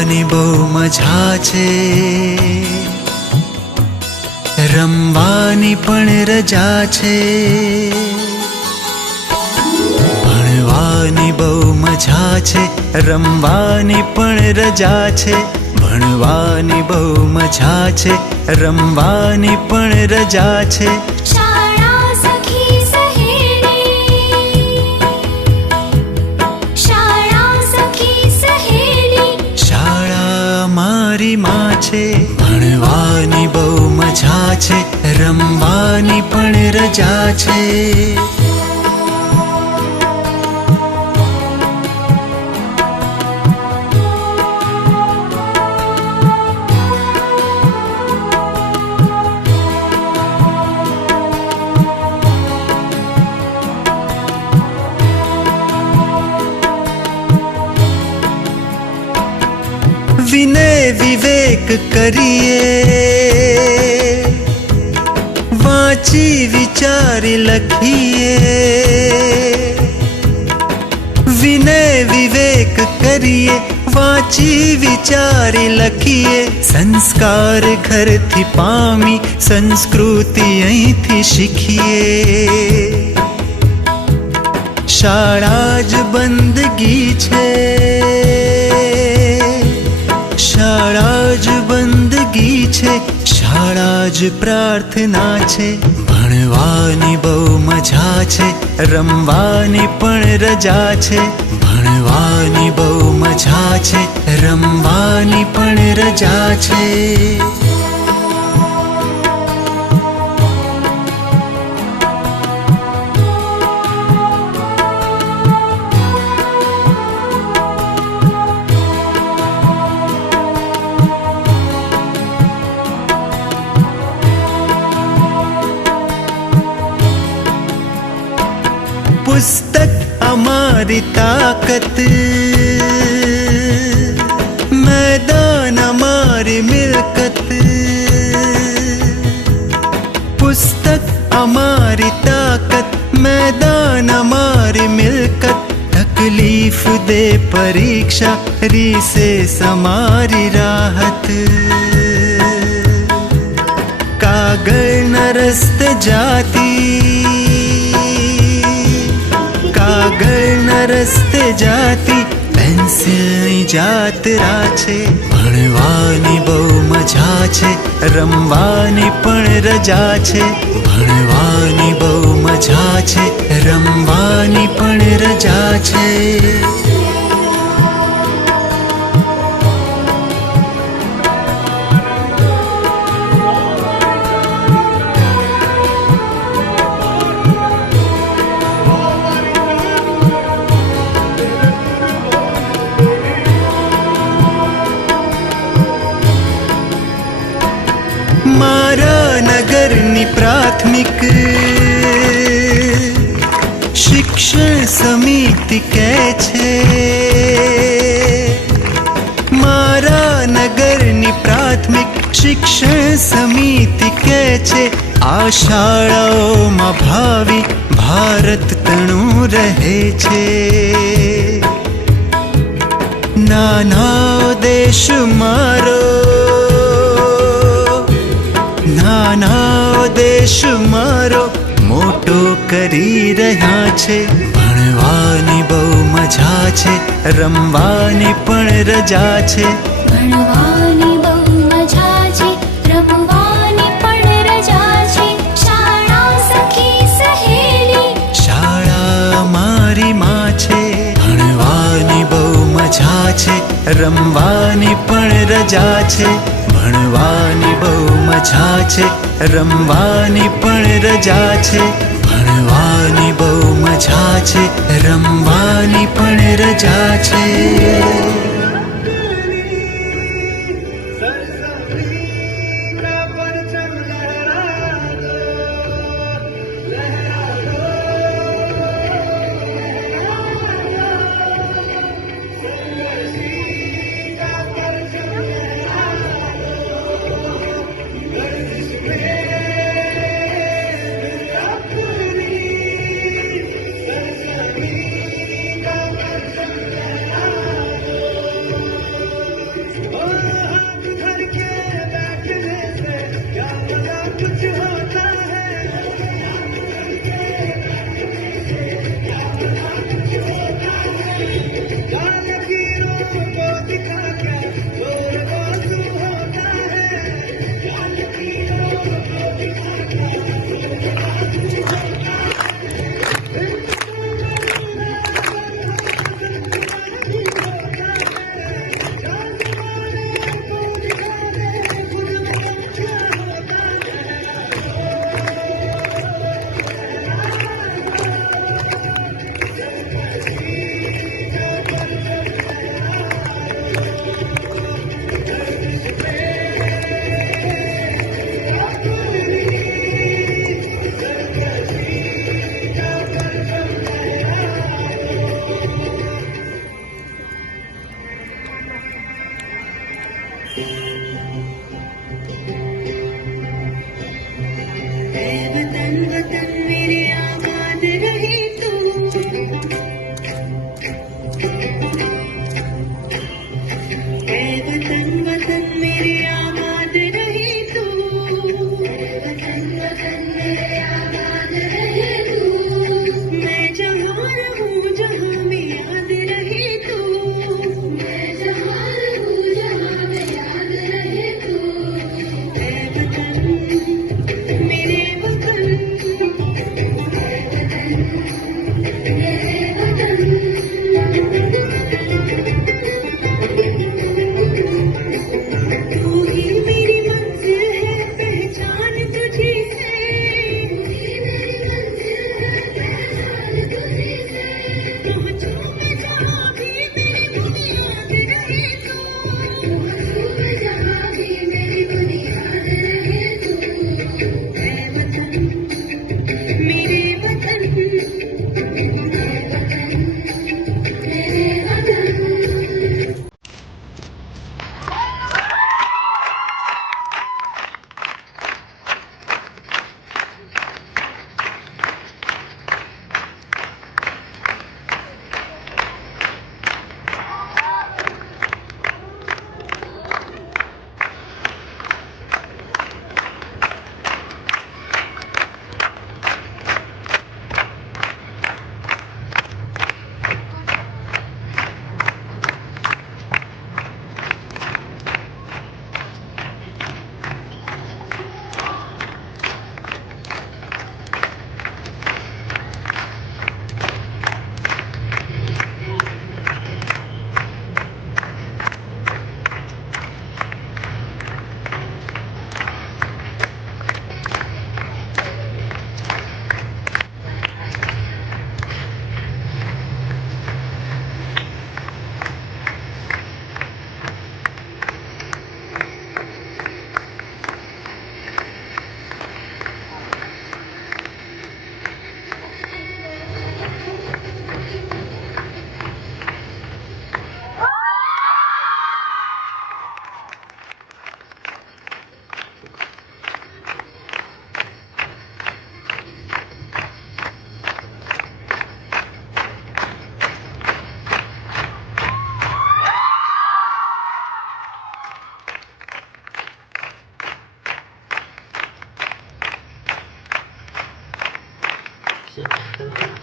ભણવાની બહુ મજા છે, રમવાની પણ રજા છે. ભણવાની બહુ મજા છે, રમવાની પણ રજા છે. ભણવાની બહુ મજા છે, રમવાની પણ રજા છે. માં છે, ભણવાની બહુ મજા છે, રમવાની પણ રજા છે. વિનય વિવેક કરીએ, વાંચી વિચારી લખીએ. વિનય વિવેક કરીએ, વાંચી વિચારી લખીએ. સંસ્કાર ઘરથી પામી, સંસ્કૃતિ અહીંથી શીખીએ. શાળા જ બંદગી છે, શાળા જ બંદગી છે, શાળા જ પ્રાર્થના છે. ભણવાની બહુ મજા છે, રમવાની પણ રજા છે. ભણવાની બહુ મજા છે, રમવાની પણ રજા છે. પુસ્તક અમારી તાકત, મેદાન અમારી મિલકત. પુસ્તક અમારી તાકત, મેદાન અમારી મિલકત. તકલીફ દે પરીક્ષા, રીસેસ અમારી રાહત. કાગળના રસ્તે જાતી, કાગળના રસ્તે જાતી, પેન્સિલની જાત્રા છે. ભણવાની બહુ મજા છે, રમવાની પણ રજા છે. ભણવાની બહુ મજા છે, રમવાની પણ રજા છે. મારા નગરની પ્રાથમિક શિક્ષણ સમિતિ કહે છે. મારા નગરની પ્રાથમિક શિક્ષણ સમિતિ કહે છે. આ શાળાઓમાં ભાવિ ભારત તણું રહે છે. નાનો દેશ મારો, નાનો દેશ મારો મોટો કરી રહ્યા છે. ભણવાની બહુ મજા છે, રમવાની પણ રજા છે. ભણવાની બહુ મજા છે, રમવાની પણ રજા છે. શાળા સખી સહેલી, શાળા મારી માં છે. ભણવાની બહુ મજા છે, રમવાની પણ રજા છે. ભણવાની બહુ મજા છે, રમવાની પણ રજા છે. ભણવાની બહુ મજા છે, રમવાની પણ રજા છે. છે.